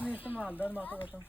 नहीं इस्तेमाल दर माता बता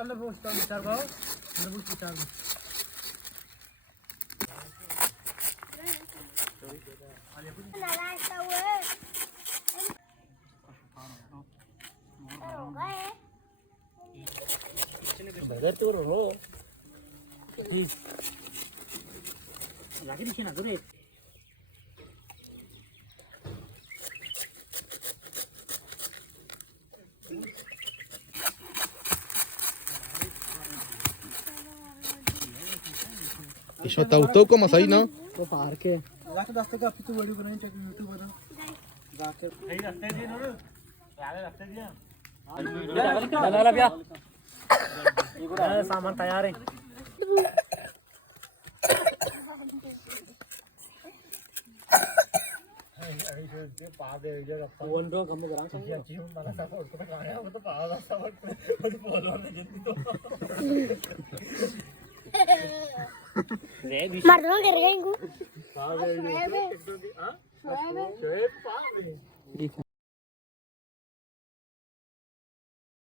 अंदर वो विचार करो अंदर वो विचार बगैर तो रो लगी दिखे ना दूरे इसमें तो को मसाई ना तो पार के लास्ट रास्ते का तू वीडियो बनाने चेक YouTube पर जाके सही रास्ते दिए ना आगे रास्ते दिए चला ला भैया ये सामान तैयार है वन हम करा जी मला सपोर्ट को गाया वो तो पावा सपोर्ट बोलो ने जल्दी तो मार दो कर गए इनको हां हां